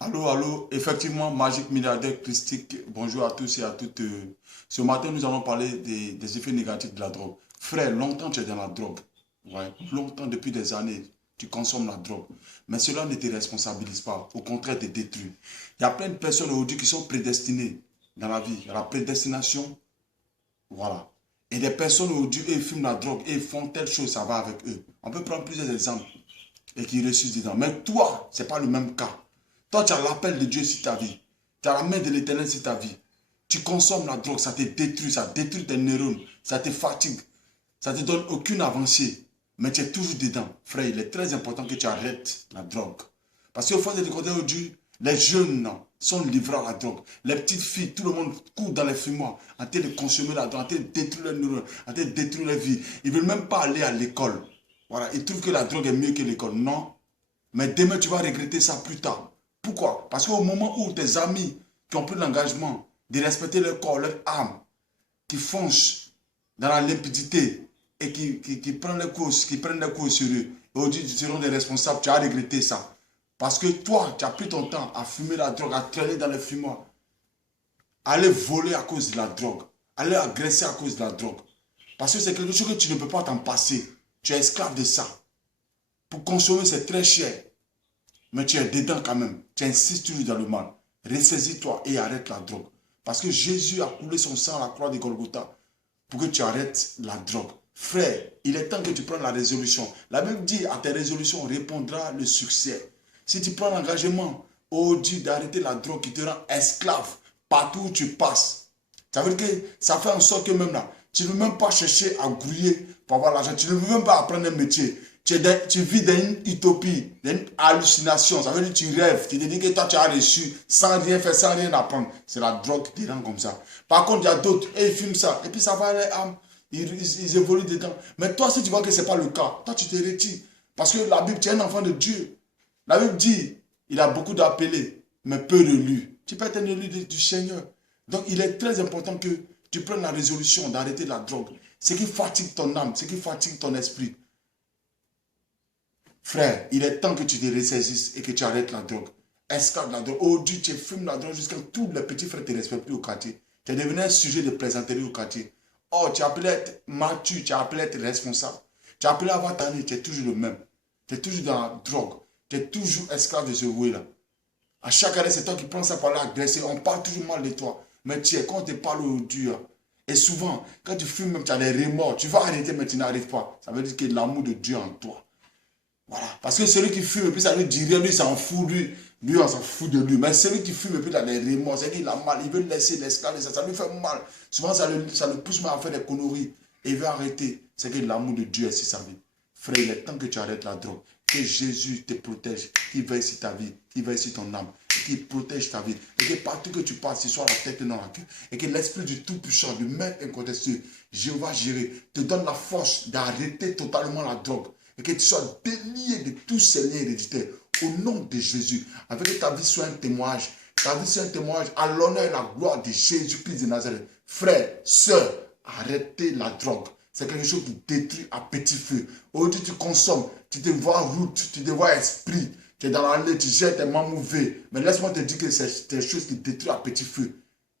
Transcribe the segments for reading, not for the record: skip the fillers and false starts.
Allô, allô, effectivement, Magique Milliardaire Christique, bonjour à tous et à toutes. Ce matin, nous allons parler des effets négatifs de la drogue. Frère, longtemps tu es dans la drogue. Ouais, longtemps, depuis des années, tu consommes la drogue. Mais cela ne te responsabilise pas, au contraire, te détruit. Il y a plein de personnes aujourd'hui qui sont prédestinées dans la vie. Il y a la prédestination, voilà. Et des personnes aujourd'hui, ils fument la drogue et ils font telle chose, ça va avec eux. On peut prendre plusieurs exemples et qui réussissent dedans. Mais toi, ce n'est pas le même cas. Toi, tu as l'appel de Dieu sur ta vie. Tu as la main de l'Éternel sur ta vie. Tu consommes la drogue, ça te détruit, ça détruit tes neurones, ça te fatigue, ça ne te donne aucune avancée. Mais tu es toujours dedans. Frère, il est très important que tu arrêtes la drogue. Parce qu'au fond de côté aujourd'hui, les jeunes sont livrés à la drogue. Les petites filles, tout le monde court dans les fumoirs en train de consommer la drogue, en train de détruire leurs neurones, en train de détruire leur vie. Ils ne veulent même pas aller à l'école. Voilà, ils trouvent que la drogue est mieux que l'école. Non. Mais demain, tu vas regretter ça plus tard. Pourquoi? Parce qu'au moment où tes amis qui ont pris l'engagement de respecter leur corps, leur âme, qui foncent dans la limpidité et qui prennent les courses, qui prennent les cours sérieux, aujourd'hui, ils seront des responsables, tu as regretté ça. Parce que toi, tu as pris ton temps à fumer la drogue, à traîner dans les fumoirs, à aller voler à cause de la drogue, à aller agresser à cause de la drogue. Parce que c'est quelque chose que tu ne peux pas t'en passer. Tu es esclave de ça. Pour consommer, c'est très cher. Mais tu es dedans quand même. Tu insistes toujours dans le mal. Ressaisis-toi et arrête la drogue. Parce que Jésus a coulé son sang à la croix de Golgotha pour que tu arrêtes la drogue. Frère, il est temps que tu prennes la résolution. La Bible dit, à tes résolutions répondra le succès. Si tu prends l'engagement, oh Dieu, d'arrêter la drogue qui te rend esclave partout où tu passes, ça veut dire que ça fait en sorte que même là, tu ne veux même pas chercher à grouiller pour avoir l'argent. Tu ne veux même pas apprendre un métier. Tu vis dans une utopie, dans une hallucination. Ça veut dire que tu rêves. Tu te dis que toi, tu as reçu sans rien faire, sans rien apprendre. C'est la drogue qui te rend comme ça. Par contre, il y a d'autres, et ils fument ça. Et puis ça va les âmes. Ils évoluent dedans. Mais toi, si tu vois que ce n'est pas le cas, toi, tu te retires. Parce que la Bible, tu es un enfant de Dieu. La Bible dit, il a beaucoup d'appelés, mais peu de lui. Tu peux être un élu du Seigneur. Donc, il est très important que tu prennes la résolution d'arrêter la drogue. Ce qui fatigue ton âme, ce qui fatigue ton esprit. Frère, il est temps que tu te ressaisisses et que tu arrêtes la drogue. Esclave de la drogue. Aujourd'hui, tu fumes la drogue jusqu'à tous les petits frères ne te respectent plus au quartier. Tu es devenu un sujet de plaisanterie au quartier. Oh, tu as appelé à être mature, tu as appelé à être responsable. Tu as appelé à avoir ta vie, tu es toujours le même. Tu es toujours dans la drogue. Tu es toujours esclave de ce rouet-là. À chaque année, c'est toi qui prends ça pour aller agresser. On parle toujours mal de toi. Mais tu es, quand on te parle au dur, et souvent, quand tu fumes, même tu as des remords. Tu vas arrêter, mais tu n'arrives pas. Ça veut dire qu'il y a l'amour de Dieu en toi. Voilà. Parce que celui qui fume et puis ça lui dit rien, lui s'en fout, lui on s'en fout de lui. Mais celui qui fume et puis il a des remords, c'est qu'il a mal, il veut laisser l'esclave, ça lui fait mal. Souvent ça le pousse même à faire des conneries. Et il veut arrêter. C'est que l'amour de Dieu est sur sa vie. Frère, il est temps que tu arrêtes la drogue. Que Jésus te protège, qu'il veille sur ta vie, qu'il veille sur ton âme, qu'il protège ta vie. Et que partout que tu passes, ce soit la tête et non la queue. Et que l'Esprit du Tout-Puissant, du Maître incontesté, Jéhovah Jireh, te donne la force d'arrêter totalement la drogue. Et que tu sois délié de tous ces liens héréditaires. Au nom de Jésus. Avec que ta vie soit un témoignage. Ta vie soit un témoignage à l'honneur et la gloire de Jésus-Christ de Nazareth. Frère, sœur, arrêtez la drogue. C'est quelque chose qui détruit à petit feu. Aujourd'hui, tu consommes, tu te vois route, tu te vois esprit. Tu es dans l'allée, tu jettes tes mains mauvais. Mais laisse-moi te dire que c'est des choses qui détruisent à petit feu.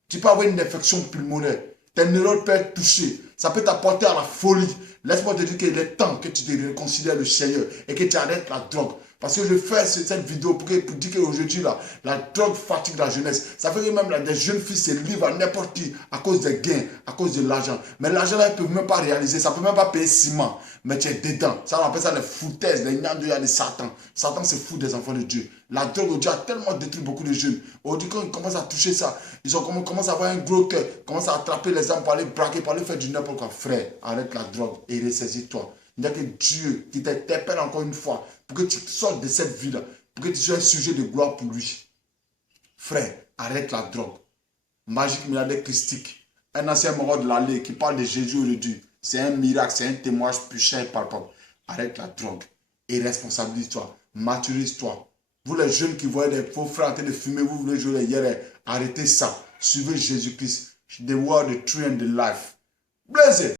Tu peux avoir une infection pulmonaire. Tes neurones peuvent être touchés. Ça peut t'apporter à la folie. Laisse-moi te dire qu'il est temps que tu te réconcilies le Seigneur et que tu arrêtes la drogue. Parce que je fais cette vidéo pour dire qu'aujourd'hui, la drogue fatigue la jeunesse. Ça fait que même là, des jeunes filles se livrent à n'importe qui à cause des gains, à cause de l'argent. Mais l'argent là, ils ne peuvent même pas réaliser. Ça ne peut même pas payer ciment. Mais tu es dedans. Ça, on appelle ça les foutaises, les gnandouillas de Satan. Satan se fout des enfants de Dieu. La drogue aujourd'hui a tellement détruit beaucoup de jeunes. Aujourd'hui, quand ils commencent à toucher ça, commencent à avoir un gros cœur, commencent à attraper les armes pour aller braquer, pour aller faire du n'importe quoi. Frère, arrête la drogue et ressaisis-toi. Il n'y a que Dieu qui t'interpelle encore une fois pour que tu sortes de cette vie-là, pour que tu sois un sujet de gloire pour lui. Frère, arrête la drogue. Magique milliardaire christique. Un ancien mort de l'allée qui parle de Jésus aujourd'hui. C'est un miracle, c'est un témoignage puissant et palpable. Arrête la drogue et responsabilise-toi. Maturise-toi. Vous les jeunes qui voient des faux frères en train de fumer, vous voulez jouer les hier, arrêtez ça. Suivez Jésus-Christ. The world, the true and the life. Blessed.